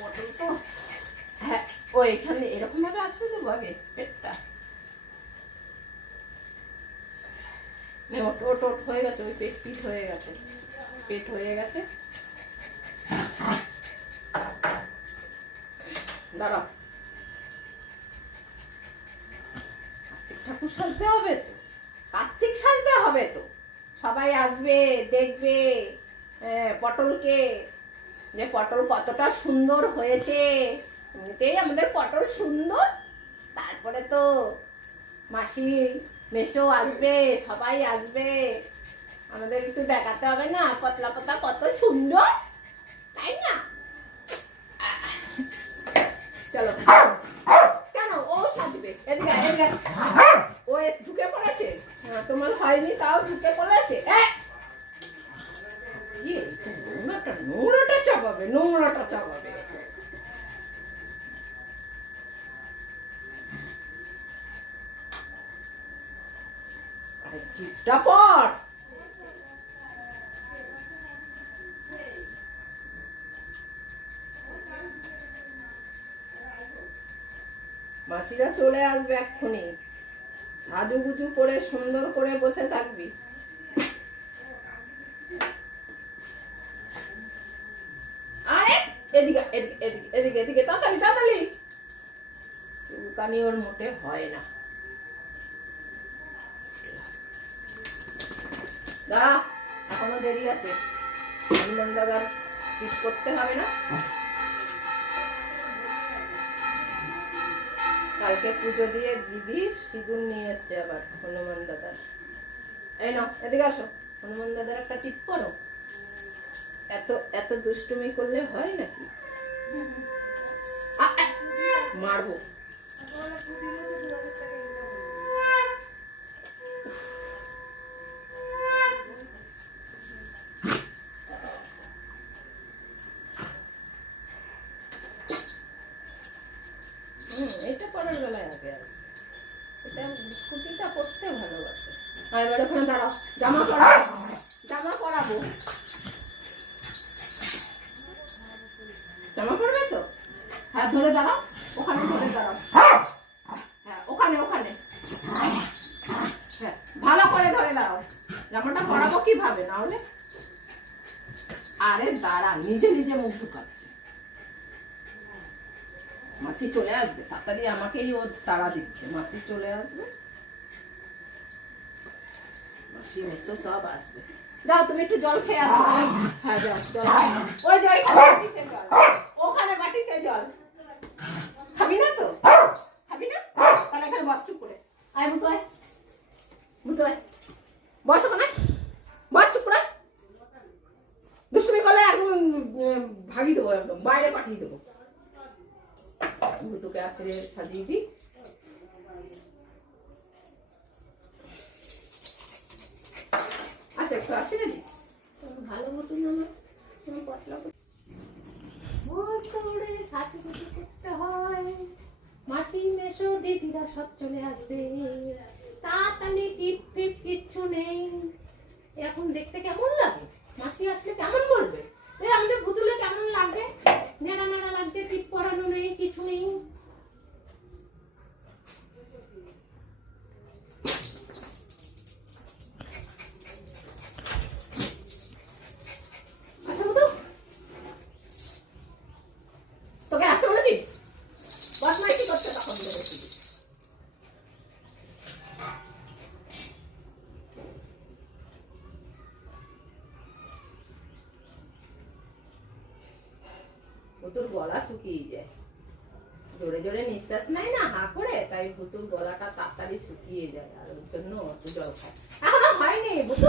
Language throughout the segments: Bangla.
পটল তো হ্যাঁ ও, এখানে এরকম ভাবে আছে দেবো আগে পেটটা ওট ওট ওট, হয়ে গেছে, ওই পেট পিট হয়ে গেছে। পেট হয়ে গেছে। দাঁড়াও। ঠাকুর সাজতে হবে তো? কার্তিক সাজতে হবে তো? সবাই আসবে, দেখবে পটলকে যে পটল কতটা সুন্দর হয়েছে। এমনিতেই আমাদের পটল সুন্দর। তারপরে তো মাসি মেশো আসবে, সবাই আসবে। আমাদের একটু দেখাতে হবে না, পতলা পাতা কত সুন্দর। তাই না? চলো। কেন? ও সাজবে। এদিকে ও ঢুকে পড়েছে? তোমার হয়নি, তাও ঢুকে পড়েছে। একটু চাপাবে নোংরাটা চাপাবে আরে মাসিরা চলে আসবে এক্ষুনি। সাজুগুজু করে সুন্দর করে বসে থাকবি। আরে, এদিকে এদিকে এদিকে এদিকে তাড়াতাড়ি তাড়াতাড়ি। চুলকানি ওর মোটে হয় না। দাঁড়া, এখনও দেরি আছে। হনুমান দাদার ঠিক করতে হবে না। কালকে পুজো দিয়ে দিদি সিঁদুর নিয়ে এসছে আবার, হনুমান দাদার। এই নাও, এদিকে আসো। হনুমান দাদার একটা টিপ করো। এত এত দুষ্টুমি করলে হয় নাকি? মারবো। এটা পরের বেলায় আগে আসবে। এটা স্কুটিটা পড়তে ভালোবাসে। আর এবার ওখানে দাঁড়াও। জামা পরাবো। জামা পরাবো জামা পরবে তো হ্যাঁ ধরে দাঁড়াও ওখানে ধরে দাঁড়াও। হ্যাঁ। ওখানে ওখানে। হ্যাঁ ভালো করে ধরে দাঁড়াও। জামাটা পরাবো কীভাবে? না হলে আরে দাঁড়া নিজে নিজে মুখ ঢুকাচ্ছে। মাসি চলে আসবে তাড়াতাড়ি আমাকেই ও তাড়া দিচ্ছে। মাসি চলে আসবে। মাসি মেসো সব আসবে। দাও তুমি একটু জল খেয়ে আসো। হ্যাঁ যাও জল ওই যে ওইখানে বাটিতে জল। ওখানে বাটিতে জল। খাবি না তো? খাবি না? তাহলে এখানে বস চুপ করে। আয় বুতো আয়। বুতো আয়। বস ওখানে। বস চুপ করে। দুষ্টুমি করলে একদম ভাগিয়ে দেবো একদম বাইরে পাঠিয়ে দেবো। ভুতুকে আছে সাজিয়ে দিই আচ্ছা একটু আসে দিদি ভালো মতন আমার পটলা সাজুগুজু করতে হয়। মাসি মেশো, দিদিরা সব চলে আসবে। তাড়াতাড়ি টিপ টিপ কিচ্ছু নেই। এখন দেখতে কেমন লাগে? মাসি আসলে কেমন বলবে? এই আমাদের পুতুলে কেমন লাগে? নেড়া নেড়া লাগছে, টিপ পরানো নেই, কিছু নেই আচ্ছা বুধু তোকে আসতে বলেছি বদমাইশি করতে তখন বলেছি ভুতুর গলা শুকিয়ে যায়। জোরে জোরে নিঃশ্বাস নেয় না, হা করে, তাই ভুতুর গলাটা তাড়াতাড়ি শুকিয়ে যায়। আর ওর জন্য অত জল খায়। এখনও হয়নি ভুতু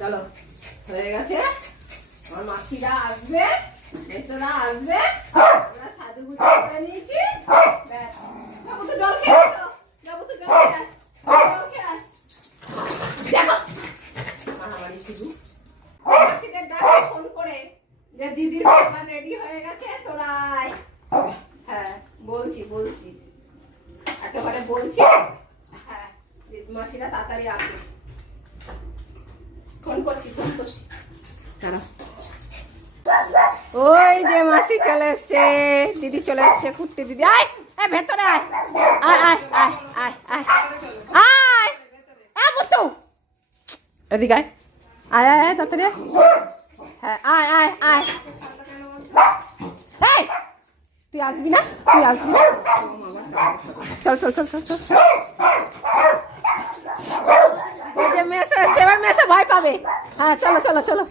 চলো, হয়ে গেছে। আমার মাসিরা আসবে মেসোরা আসবে। আমরা সাজুগুজু করে নিয়েছি। মাসিদের ডাকে ফোন করে দিদির খাবার রেডি হয়ে গেছে, তোরা আয়। হ্যাঁ বলছি বলছি। একেবারে বলছি। হ্যাঁ মাসিরা তাড়াতাড়ি আসবে ফোন করছি ফোন ওই যে মাসি চলে এসছে, দিদি চলে এসছে কুট্টি দিদি। আয় এ ভেতরে আয়। আয় আয় আয় আয় আয়। আয় বুতু এদিকে আয়। আয় আয় আয়, তাড়াতাড়ি হ্যাঁ আয় আয় আয়। এই, তুই আসবি না? তুই আসবি না? চল চল চল চল চল। মেসে এসছে এবার মেসে ভয় পাবে। হ্যাঁ চলো চলো চলো।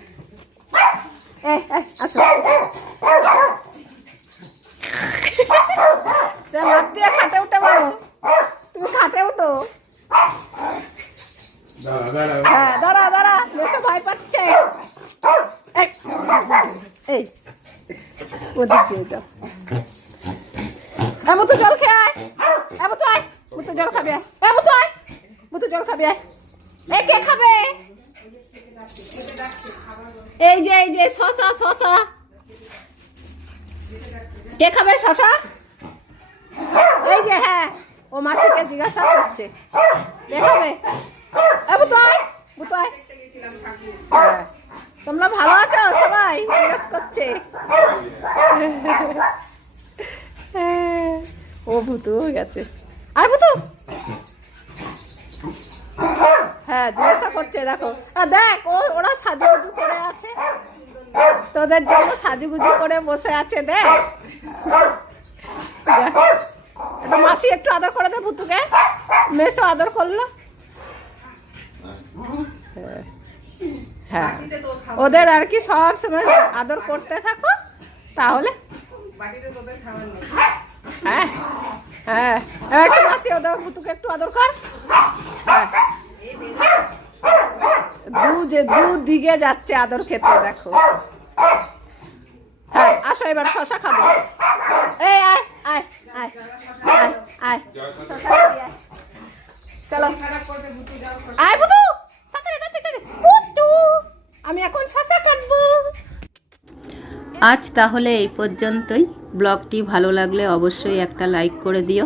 তুমি খাটে উঠো। হ্যাঁ দাঁড়া দাঁড়া মেসে ভয় পাচ্ছে। এই, ওদিক দিয়ে যাও এ মুতু জল খেয়ে আয়। এ মুতু আয় মুতু জল খাবি আয়। এ মুতু আয় জল খাবি আয়। এ কে খাবে? এই যে এই যে শশা শশা। কে খাবে শশা? এই যে হ্যাঁ ও মাসিকে জিজ্ঞাসা করছে। কে খাবে? এ বুতু আয় হ্যাঁ। তোমরা ভালো আছো সবাই? জিজ্ঞাসা করছে। হ্যাঁ, ও ভুতু হয়ে গেছে। আর ভুতু? হ্যাঁ জিজ্ঞাসা করছে, দেখো। দেখ ওরা সাজুগুজু করে আছে। তোদের জন্য সাজুগুজু করে বসে আছে, দেখ। মাসি একটু আদর করে দে, ভুতুকে। মেসো আদর করল। হ্যাঁ। ওদের আর কি সব সময় আদর করতে থাকো, তাহলে। হ্যাঁ হ্যাঁ। একটু মাসি, ওদের ভুতুকে একটু আদর কর। হ্যাঁ। যে দু দিকে যাচ্ছে আদর খেতে, দেখো। হ্যাঁ আসো এবার, শশা খাব। এই, আয় আয় আয় আয় আয়। চলো। আজ তাহলে এই পর্যন্তই। ব্লগটি ভালো লাগলে অবশ্যই একটা লাইক করে দিও।